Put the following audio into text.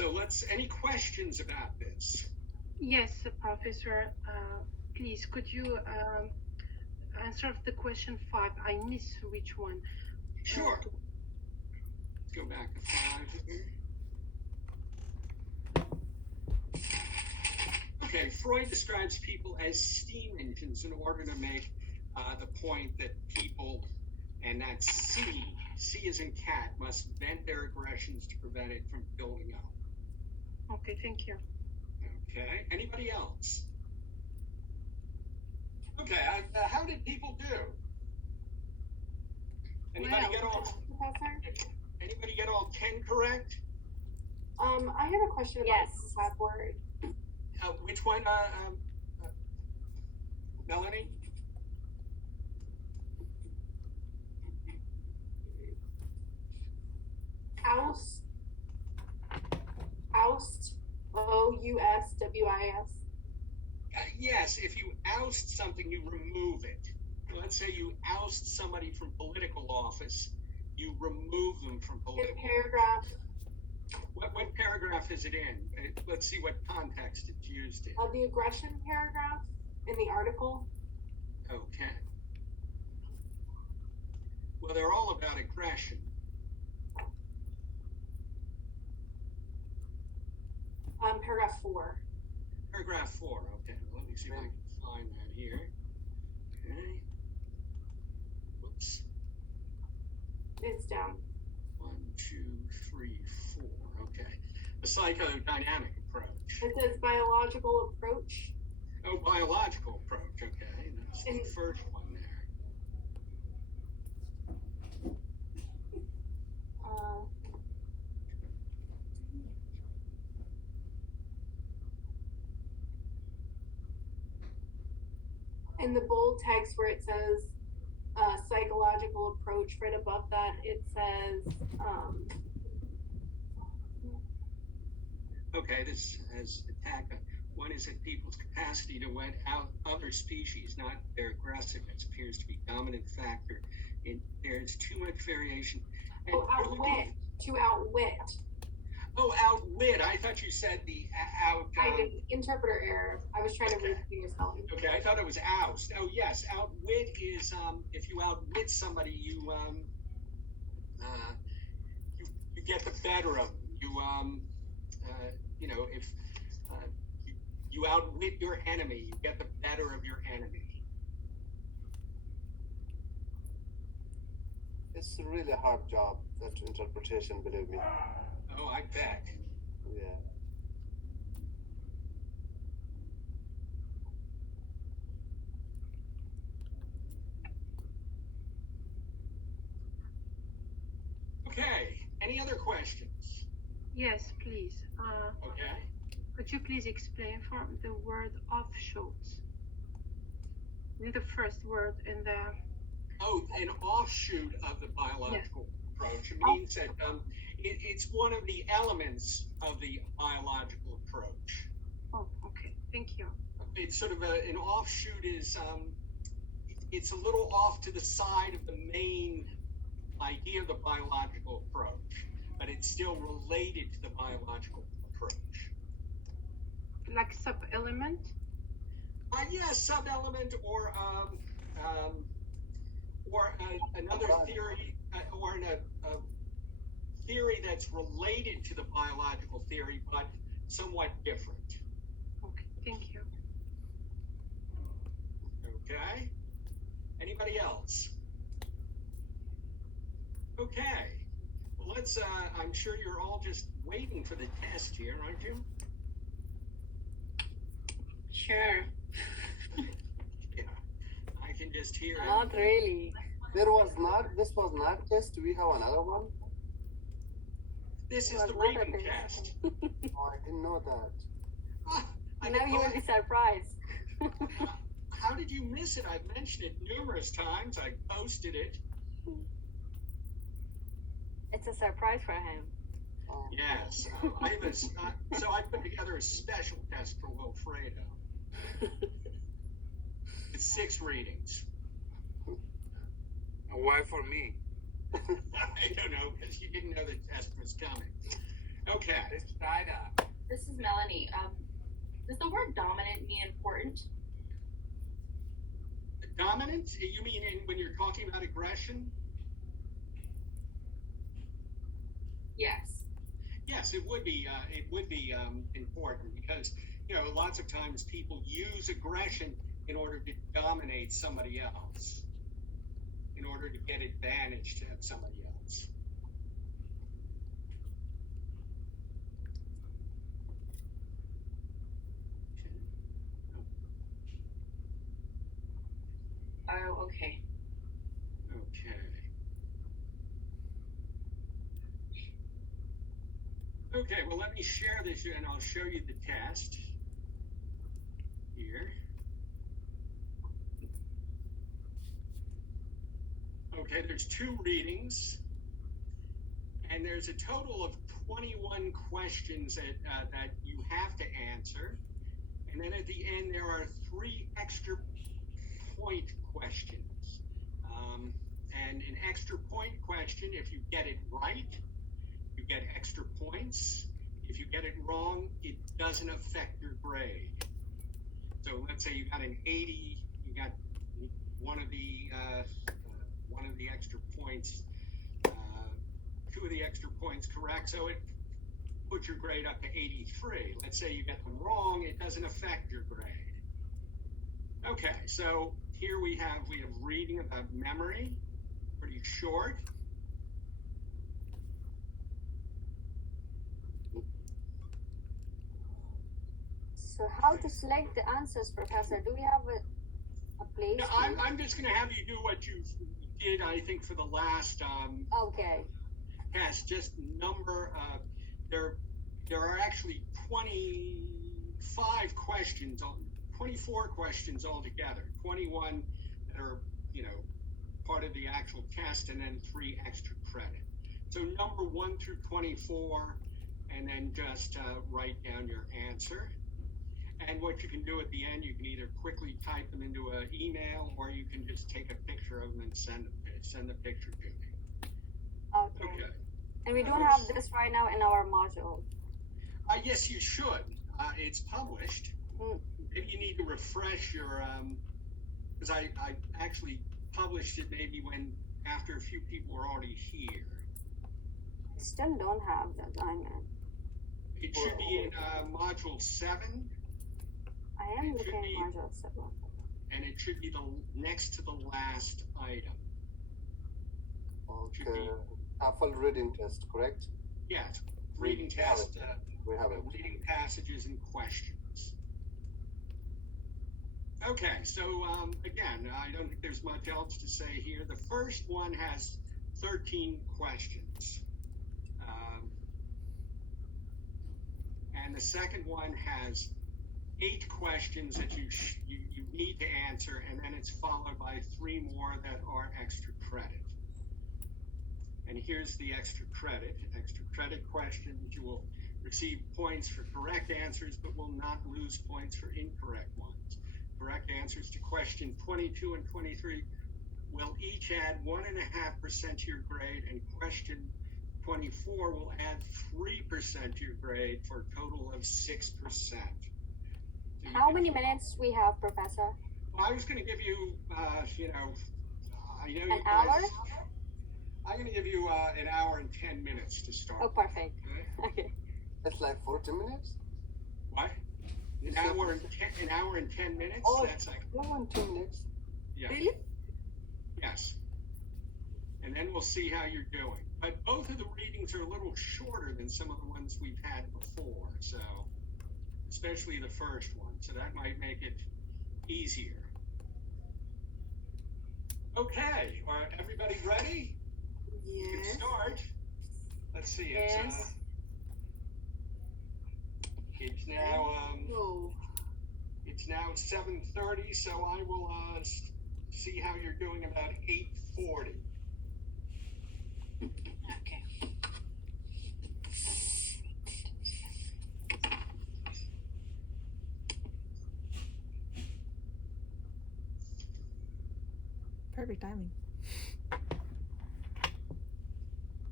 So any questions about this? Yes, Professor. Please, could you answer the question 5? I miss which one. Sure. Let's go back to 5 here. Okay, Freud describes people as steam engines in order to make the point that people, and that's C as in cat, must vent their aggressions to prevent it from building up. Okay, thank you. Okay, anybody else? Okay, how did people do? Anybody get all 10 correct? I have a question about that word. Which one, Melanie? Oust, O-U-S-W-I-S. Yes, if you oust something, you remove it. Let's say you oust somebody from political office, you remove them from political Paragraph. What paragraph is it in? Let's see what context it's used in. The aggression paragraph in the article. Okay. Well, they're all about aggression. Paragraph 4. Paragraph 4, okay. Let me see if I can find that here. Okay. Whoops. It's down. 1, 2, 3, 4. Okay. The psychodynamic approach. It says biological approach. Oh, biological approach. Okay. That's the first one there. In the bold text where it says psychological approach, right above that it says okay, this has attack. One is that people's capacity to wet out other species, not their aggressiveness, appears to be dominant factor. There's too much variation. And outwit. To outwit. Oh, outwit. I thought you said the out. I did interpreter error. I was trying to read the spelling. Okay, I thought it was oust. Oh, yes, outwit is if you outwit somebody, you get the better of them. If you outwit your enemy, you get the better of your enemy. It's a really hard job, that interpretation, believe me. Oh, I bet. Yeah. Okay, any other questions? Yes, please. Okay. Could you please explain for the word offshoots? The first word in the... Oh, an offshoot of the biological approach. It means that it's one of the elements of the biological approach. Oh, okay. Thank you. It's sort of an offshoot is, it's a little off to the side of the main idea of the biological approach, but it's still related to the biological approach. Like sub-element? Yeah, sub-element or another theory, or a theory that's related to the biological theory, but somewhat different. Okay, thank you. Okay. Anybody else? Okay. Well, let's, I'm sure you're all just waiting for the test here, aren't you? Sure. Yeah. I can just hear it. Not really. This was not test. We have another one. This is the reading test. Oh, I didn't know that. Now you will be surprised. How did you miss it? I've mentioned it numerous times. I posted it. It's a surprise for him. Yes. So I put together a special test for Wilfredo. It's 6 readings. Why for me? I don't know, because you didn't know the test was coming. Okay. This is Melanie. Does the word dominant mean important? Dominant? You mean when you're talking about aggression? Yes. Yes, it would be. It would be important because lots of times people use aggression in order to dominate somebody else, in order to get advantage of somebody else. Oh, okay. Okay. Okay, well, let me share this and I'll show you the test here. Okay, there's 2 readings, and there's a total of 21 questions that you have to answer. And then at the end, there are 3 extra point questions. And an extra point question, if you get it right, you get extra points. If you get it wrong, it doesn't affect your grade. So let's say you got an 80, you got one of the extra points, 2 of the extra points correct, so it puts your grade up to 83. Let's say you get them wrong, it doesn't affect your grade. Okay, so here we have reading about memory, pretty short. So how to select the answers, Professor? Do we have a place? No, I'm just going to have you do what you did, I think, for the last Okay. test. Just number. There are actually 25 questions, 24 questions altogether. 21 that are part of the actual test, and then 3 extra credit. So number 1 through 24, and then just write down your answer. And what you can do at the end, you can either quickly type them into an email, or you can just take a picture of them and send the picture to me. Okay. And we don't have this right now in our module. Yes, you should. It's published. Maybe you need to refresh your, because I actually published it maybe after a few people were already here. I still don't have the assignment. It should be in module 7. I am looking at module 7. And it should be the next to the last item. Okay. Full reading test, correct? Yes, reading test, We have it. reading passages and questions. Okay, so again, I don't think there's much else to say here. The first one has 13 questions. And the second one has 8 questions that you need to answer, and then it's followed by 3 more that are extra credit. And here's the extra credit. Extra credit questions, you will receive points for correct answers, but will not lose points for incorrect ones. Correct answers to question 22 and 23 will each add 1.5% to your grade, and question 24 will add 3% to your grade for a total of 6%. So How many minutes we have, Professor? I was going to give you, I know you An guys, hour? I'm going to give you an hour and 10 minutes to start. Oh, perfect. Okay? Okay. It's like 40 minutes? What? An hour and 10 minutes? Oh, That's like, 2 minutes. yeah. Really? Yes. And then we'll see how you're doing. But both of the readings are a little shorter than some of the ones we've had before, so especially the first one. So that might make it easier. Okay, are everybody ready? You can Yes. start. Let's see. Yes. It's now No. it's now 7:30, so I will see how you're doing about 8:40. Okay. Perfect timing.